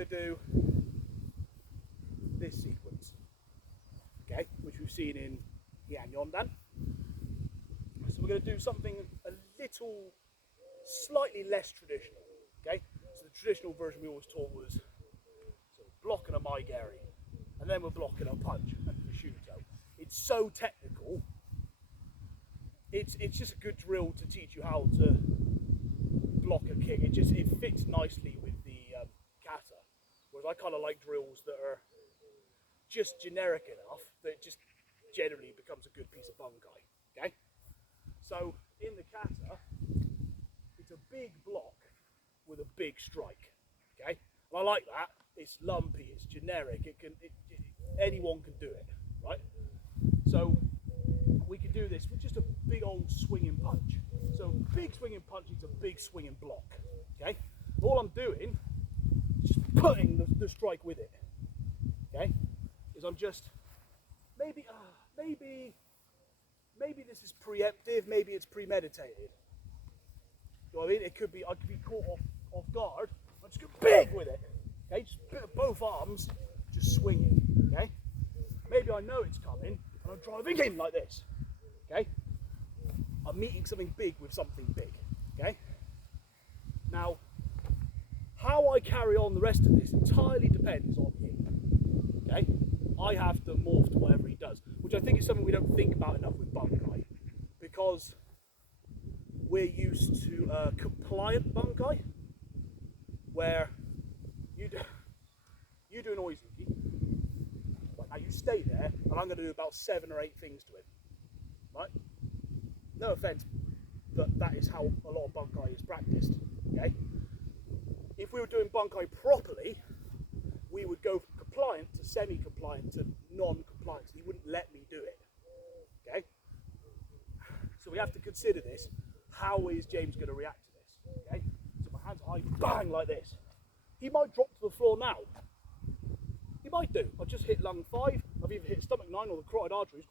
going to do this sequence, okay, which we've seen in Heian Yondan. So we're going to do something a little, slightly less traditional, okay. So the traditional version we always taught was so blocking a Mai Geri, and then we're blocking a punch and the Shuto. It's so technical. It's just a good drill to teach you how to block a kick. It fits nicely with the kata, whereas I kind of like drills that are just generic enough that it just generally becomes a good piece of bunkai. Okay, so in the kata, it's a big block with a big strike. Okay, and I like that. It's lumpy. It's generic. Anyone can do it, right? So we can do this with just a big old swinging punch. So big swinging punch is a big swinging block. Okay, all I'm doing is just putting the strike with it. Okay, is I'm just maybe this is preemptive, maybe it's premeditated. You know what I mean? I could be caught off guard. I just go big with it. Okay, just both arms just swinging. Okay, maybe I know it's coming and I'm driving in like this. Okay, I'm meeting something big with something big. Okay, now how I carry on the rest of this entirely depends on him. Okay, I have to morph to whatever he does, which I think is something we don't think about enough with Bunkai, because we're used to compliant Bunkai, where you do an oizuki, right, now you stay there, and I'm going to do about 7 or 8 things to him, right? No offence, but that is how a lot of Bunkai is practiced, okay? If we were doing Bunkai properly, we would go from compliant to semi-compliant to non-compliant, so he wouldn't let me do it, okay? So we have to consider this. How is James going to react to this, okay? So my hands are high, bang, like this. He might drop to the floor now. He might do. I've just hit lung 5, I've either hit stomach 9 or the carotid arteries,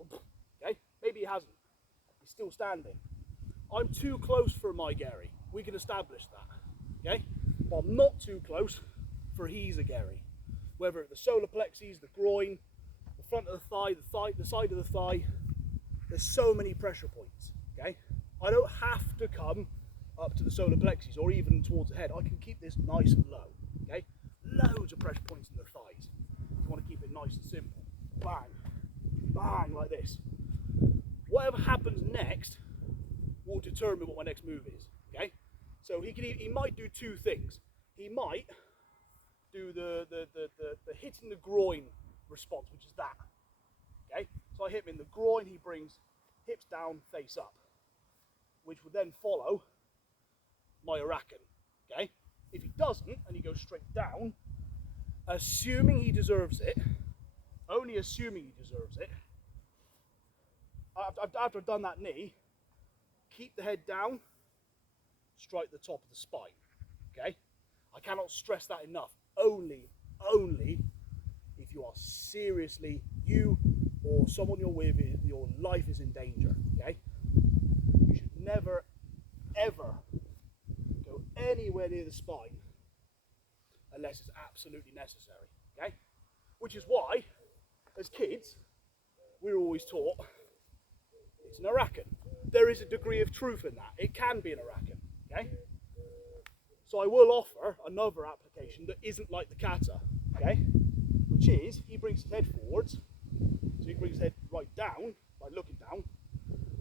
okay? Maybe he hasn't. He's still standing. I'm too close for my Geri. We can establish that, okay? But I'm not too close for Hiza Geri. Whether it's the solar plexus, the groin, the front of the thigh, the side of the thigh, there's so many pressure points, okay? I don't have to come up to the solar plexus or even towards the head. I can keep this nice and low, okay? Loads of pressure points in the thighs. If you want to keep it nice and simple. Bang, bang, like this. Whatever happens next will determine what my next move is, okay? So he might do 2 things. He might do the hitting the groin response, which is that, okay? So I hit him in the groin, he brings hips down, face up, which would then follow my Arakan, okay? If he doesn't, and he goes straight down, assuming he deserves it, only assuming he deserves it, after I've done that knee, keep the head down, strike the top of the spine, okay? I cannot stress that enough. Only if you are seriously, you or someone you're with, your life is in danger, okay? You should never, ever go anywhere near the spine unless it's absolutely necessary, okay? Which is why, as kids, we were always taught it's an Arakan. There is a degree of truth in that. It can be an Arakan, okay? So I will offer another application that isn't like the kata, okay? Which is, he brings his head forwards, so he brings his head right down, like looking down.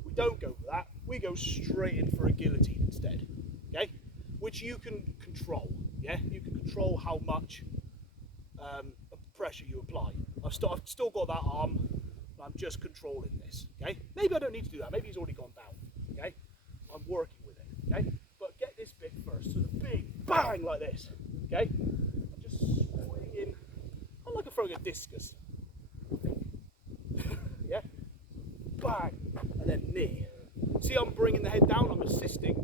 We don't go for that, we go straight in for a guillotine instead, okay? Which you can control, yeah? You can control how much pressure you apply. I've still got that arm, but I'm just controlling this, okay? Maybe I don't need to do that, maybe he's already gone down, okay? I'm working with it, okay? But get this bit first, so the big bang like this, okay? I'm just swinging, I'm like throwing a discus, I think. Yeah? Bang, and then knee. See, I'm bringing the head down, I'm assisting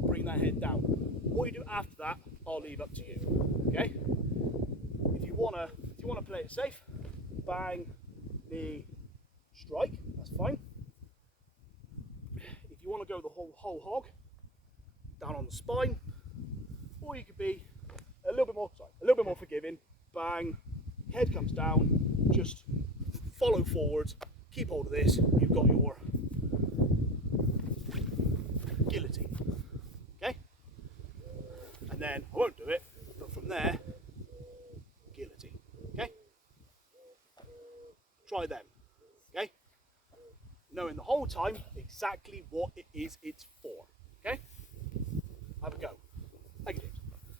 bring that head down. What you do after that, I'll leave up to you, okay? If you wanna play it safe, bang, knee, strike, that's fine. If you want to go the whole hog, down on the spine, or you could be a little bit bit more forgiving. Bang, head comes down, just follow forwards, keep hold of this, you've got your guillotine. Okay? And then, I won't do it, but from there, guillotine. Okay? Try them. Okay? Knowing the whole time exactly what it is it's for. Okay? Have a go.